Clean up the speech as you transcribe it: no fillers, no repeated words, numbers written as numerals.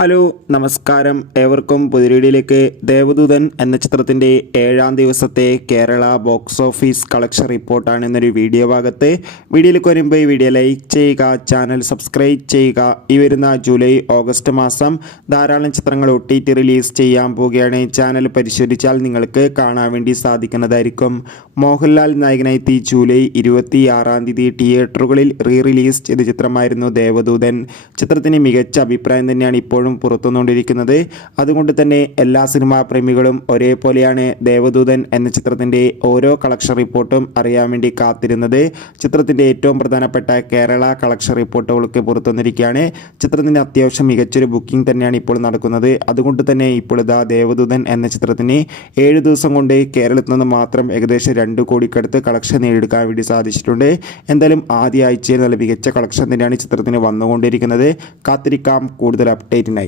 Hello നമസ്കാരം, ഏവർക്കും പുതിയ ദേവദൂതൻ എന്ന ചിത്രത്തിൻ്റെ 7ാം ദിവസത്തെ കേരള ബോക്സ് ഓഫീസ് കളക്ഷൻ റിപ്പോർട്ടാണ് എന്നൊരു വീഡിയോ ഭാഗത്ത്. വീഡിയോയിലേക്ക് വരുമ്പോൾ ഈ വീഡിയോ ലൈക്ക് ചെയ്യുക, ചാനൽ സബ്സ്ക്രൈബ് ചെയ്യുക. ഈ വരുന്ന ജൂലൈ ഓഗസ്റ്റ് മാസം ധാരാളം ചിത്രങ്ങൾ OTT റിലീസ് ചെയ്യാൻ പോവുകയാണ്. ചാനൽ പരിശോധിച്ചാൽ നിങ്ങൾക്ക് കാണാൻ വേണ്ടി സാധിക്കുന്നതായിരിക്കും. മോഹൻലാൽ നായകനായി ജൂലൈ 26-ാം തീയതി തിയേറ്ററുകളിൽ റിലീസ് ചെയ്ത ചിത്രമായിരുന്നു ദേവദൂതൻ. ചിത്രത്തിന് മികച്ച അഭിപ്രായം തന്നെയാണ് ഇപ്പോഴും പുറത്തുവന്നുകൊണ്ടിരിക്കുന്നത്. അതുകൊണ്ട് തന്നെ എല്ലാ സിനിമാ പ്രേമികളും ഒരേപോലെയാണ് ദേവദൂതൻ എന്ന ചിത്രത്തിൻ്റെ ഓരോ കളക്ഷൻ റിപ്പോർട്ടും അറിയാൻ വേണ്ടി കാത്തിരുന്നത്. ചിത്രത്തിൻ്റെ ഏറ്റവും പ്രധാനപ്പെട്ട കേരള കളക്ഷൻ റിപ്പോർട്ടുകൾക്ക് പുറത്തുവന്നിരിക്കുകയാണ്. ചിത്രത്തിൻ്റെ അത്യാവശ്യം മികച്ചൊരു ബുക്കിംഗ് തന്നെയാണ് ഇപ്പോൾ നടക്കുന്നത്. അതുകൊണ്ട് തന്നെ ഇപ്പോൾ ഇതാ ദേവദൂതൻ എന്ന ചിത്രത്തിന് 7 ദിവസം കൊണ്ട് കേരളത്തിൽ നിന്ന് മാത്രം ഏകദേശം 2 കോടിക്കടുത്ത് കളക്ഷൻ നേടിയെടുക്കാൻ വേണ്ടി സാധിച്ചിട്ടുണ്ട്. എന്തായാലും ആദ്യ ആഴ്ചയിൽ നല്ല മികച്ച കളക്ഷൻ തന്നെയാണ് ചിത്രത്തിന് വന്നുകൊണ്ടിരിക്കുന്നത്. കാത്തിരിക്കാം കൂടുതൽ അപ്ഡേറ്റിനായി.